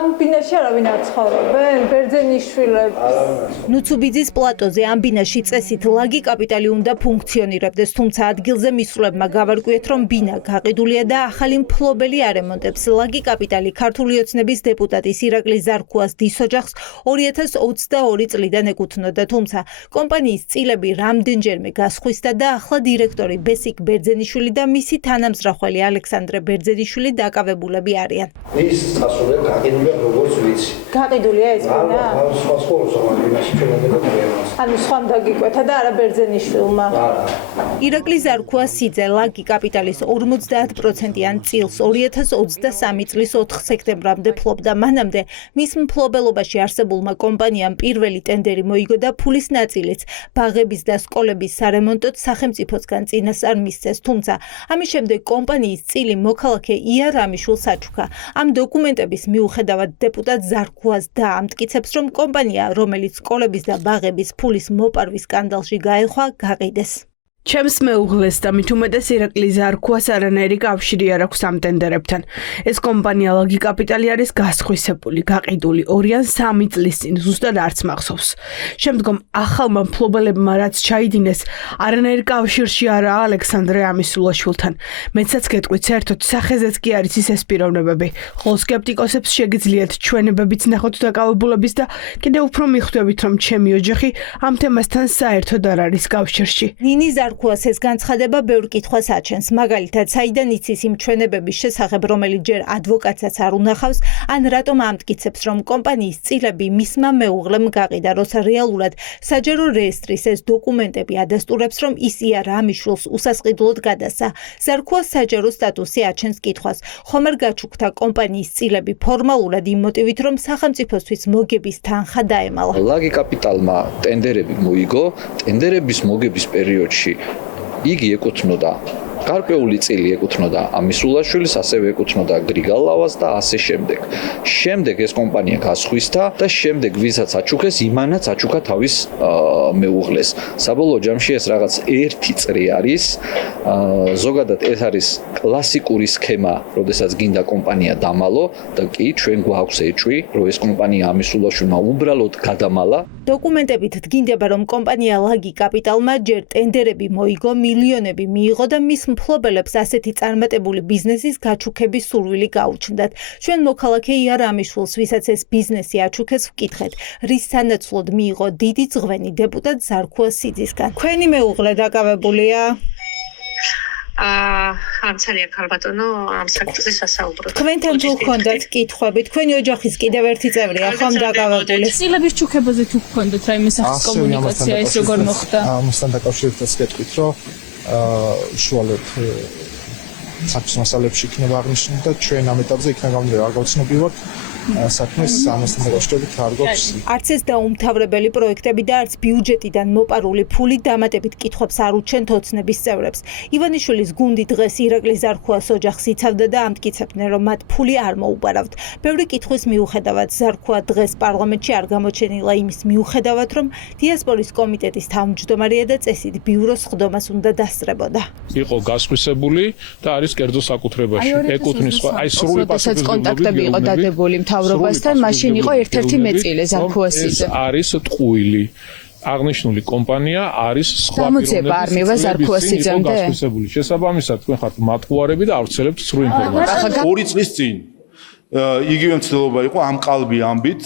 ამ ბინაში არავინ არ ცხოვრობენ? ბერძენიშვილებს. ნუცუბიძის პლატოზე ამ ბინაში წესით ლაგი კაპიტალი უნდა ფუნქციონირებდეს, თუმცა ადგილზე მისვლებმა გავარკვიეთ, რომ ბინა გაყიდულია და ახალი მფლობელი არემონტებს. ლაგი კაპიტალი ქართული ოცნების დეპუტატის ირაკლი ზარქუას დის ოჯახს 2022 წლიდან ეკუთვნოდა, თუმცა კომპანიის წილები რამდენჯერმე გასხვისდა და ახლა დირექტორი ბესიკ ბერძენიშვილი და მისი თანამზრახველი ალექსანდრე ბერძენიშვილი დაკავებულები არიან. ის წასულებ გაყიდულია როგორც ვიცი. გაყიდულია ეს ბინა? სხვა სკოლას ამაში ჩვენდება პრობლემას. ანუ სხვამ დაგიკვეთა და არა ბერძენიშვილმა. ირაკლი ზარქუასიძე ლაგი კაპიტალის 50%-იან წილს 2023 წლის 4 სექტემბრამდე ფლობდა. მანამდე მის მფლობელობაში არსებულმა კომპანიამ პირველი ტენდერი მოიგო და ფულის ნაწილიც ბაღების და სკოლების სარემონტოდ სახელმწიფოსგან წინასწარ მისცეს, თუმცა ამის შემდეგ კომპანიის წილი მოქალაქე ია რამიშვილს აჩუქა. ამ დოკუმენტების მიუხედავად დეპუტატ ზარქუას დაამტკიცებს, რომ კომპანია, რომელიც სკოლების და ბაღების ფულის მოპარვის სკანდალში გაეხვა, გაყიდეს. ჩემს მეუღლეს და მით უმეტეს ირაკლი ზარქუას არანაირი კავშირი არ აქვს ამ ტენდერებთან. ეს კომპანია ლაგი კაპიტალი არის გასხვისებული, გაყიდული 2 ან 3 წლის წინ, ზუსტად არც მახსოვს. შემდგომ ახალმა მფლობელებმა რაც ჩაიდინეს, არანაირ კავშირში არაა ალექსანდრე ამისულაშვილთან. მეცაც გეტყვით, საერთოდ სახეზეც კი არის ის ეს პიროვნებები, ხოლო სკეპტიკოსებს შეგიძლიათ ჩვენებებიც ნახოთ დაკავებულების და კიდევ უფრო მიხვდებით, რომ ჩემი ოჯახი ამ თემასთან საერთოდ არ არის კავშირში. ზარქუას ეს განცხადება ბევრ კითხვას აჩენს, მაგალითად, საიდან იცის იმ ჩვენებების შესახებ, რომელიც ჯერ ადვოკატსაც არ უნახავს, ან რატომ ამტკიცებს, რომ კომპანიის წილები მისმა მეუღლემ გაყიდა, როცა რეალურად საჯარო რეესტრის ეს დოკუმენტები ადასტურებს, რომ ის ია რამიშვილს უსასყიდლოდ გადასცა. ზარქუას საჯარო სტატუსი აჩენს კითხვას, ხომ არ გაჩუქდა კომპანიის წილები ფორმალურად იმ მოტივით, რომ სახელმწიფოსთვის მოგების თანხა დაემალა. ლაგი კაპიტალმა ტენდერები მოიგო, ტენდერების მოგების პერიოდში იგი ეკუთვნოდა გარკვეული წილი ეკუთვნოდა ამისულაშვილის, ასევე ეკუთვნოდა გრიგალავას და ასე შემდეგ. შემდეგ ეს კომპანია გასხვისდა და შემდეგ ვისაც აჩუქეს, იმანაც აჩუქა თავის მეუღლეს. საბოლოო ჯამში ეს რაღაც 1 წრი არის. ზოგადად ეს არის კლასიკური სქემა, როდესაც გინდა კომპანია დამალო და კი ჩვენ გვაქვს ეჭვი, რომ ეს კომპანია ამისულაშვილმა უბრალოდ გადამალა. დოკუმენტებით დგინდება, რომ კომპანია ლაგი კაპიტალმა ჯერ ტენდერები მოიგო, მილიონები მიიღო და მის მფლობელებს ასეთი წარმატებული ბიზნესის გაჩუქების სურვილი გაუჩნდათ. ჩვენ მოქალაქე ია რამიშვილს, ვისაც ეს ბიზნესი აჩუქეს, ვკითხეთ, რის სანაცვლოდ მიიღო დიდი ძღვენი დეპუტატ ზარქუასიძისგან. Თქვენი მეუღლე დაკავებულია? ამცალია ქალბატონო, ამ საკითხზე სასაუბროთ. თქვენთან თუ გქონდათ კითხვები, თქვენი ოჯახის კიდევ ერთი წევრია ხომ დაკავებული? წილების ჩუქებაზე თუ გქონდათ რაიმე სახის კომუნიკაცია, ეს როგორ მოხდა? ამასთან დაკავშირებითაც გეტყვით, რომ შუალედ საქმის მასალებში იქნება აღნიშნული და ჩვენ ამ ეტაპზე იქნება გამოდე არ გავცნობივართ საქმის ამასთან დაკავშირებით არ გვაქვს. არც ეს დაუმთავრებელი პროექტები და არც ბიუჯეტიდან მოპარული ფული დამატებით კითხვებს არ უჩენთ ოცნების წევრებს. ივანიშვილის გუნდი დღეს ირაკლი ზარქუას ოჯახს იცავდა და ამტკიცებდნენ, რომ მათ ფული არ მოუპარავთ. ბევრი კითხვის მიუხედავად ზარქუა დღეს პარლამენტში არ გამოჩენილა იმის მიუხედავად, რომ დიასპორის კომიტეტის თავმჯდომარეა და წესით ბიუროს ხდომას უნდა დასწრებოდა. იყო გასხვისებული და არის კერძო საკუთრებაში. ეკუთვნის აი სრული პასუხისმგებლობით კონტაქტები იყო დადებული მთავრობასთან, მაშინ იყო ერთ-ერთი მეწილე ზარქუასიძე. ეს არის ტყუილი. აღნიშნული კომპანია არის სხვა პიროვნებების გასხვისებული. შესაბამისად, თქვენ ხართ მათყუარები და ავრცელებთ სრულ ინფორმაციას. 2 წლის წინ იგივე მცდელობა იყო ამ ყალბი ამბით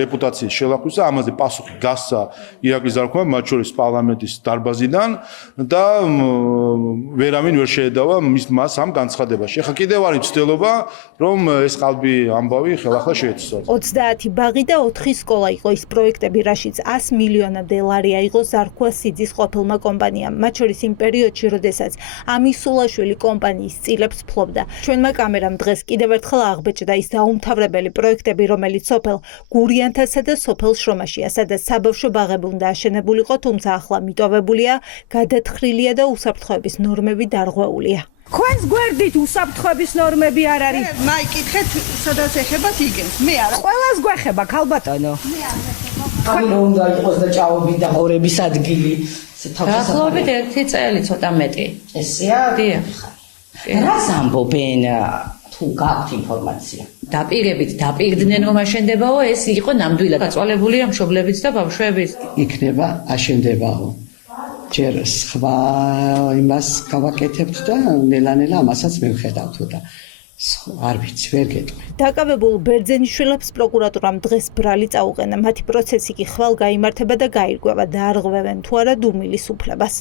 რეპუტაციის შელახვისა, ამაზე პასუხი გასცა ირაკლი ზარქუა, მათ შორის პარლამენტის დარბაზიდან და ვერავინ ვერ შეედავა მას ამ განცხადებაში. ახლა კიდევ არის მცდელობა, რომ ეს ყალბი ამბავი ხელახლა შეეცვალოს. 30 ბაღი და 4 სკოლა იყო ის პროექტები, რაშიც 100 მილიონამდე ლარი აიღო ზარქუასიძის ყოფილმა კომპანიამ, მათ შორის იმ პერიოდში, როდესაც ამისულაშვილი კომპანიის წილებს ფლობდა. ჩვენმა კამერამ დღეს კიდევ ერთხელ აღბეჭდა ის დაუმთავრებელი პროექტები, რომელიც სოფელ გურიანთასა და სოფელ შრომაშია, სადაც საბავშვო ბაღები უნდა აშენებულიყო, თუმცა ახლა მიტოვებულია, გადათხრილია და უსაფრთხოების ნორმები დარღვეულია. Khoens გვერდით უსაფრთხოების ნორმები არ არის. მაიკითხეთ, სადაც ეხებათ იგენს. მე არა. ყველას გვეხება, ქალბატონო. თქვენ უნდა იყოს და ჭაობი და ღორების ადგილი. დაახლოებით 1 წელი ცოტა მეტი. ესეა? დიახ. რას ამბობენ თუ გაქვთ ინფორმაცია? დაპირებით დაპირდნენ რომ აშენდებაო, ეს იყო ნამდვილად დაწვალებულია მშობლებიც და ბავშვებიც. იქნება აშენდებაო. ჯერ სხვა იმას გავაკეთებთ და ნელა-ნელა ამასაც მივხედავთ და არ ვიცი, ვერ გეტყვი. დაკავებულ ბერძენიშვილებს პროკურატურამ დღეს ბრალი წაუყენა. მათი პროცესი კი ხვალ გაიმართება და გაირკვევა, დაარღვევენ თუ არა დუმილის უფლებას.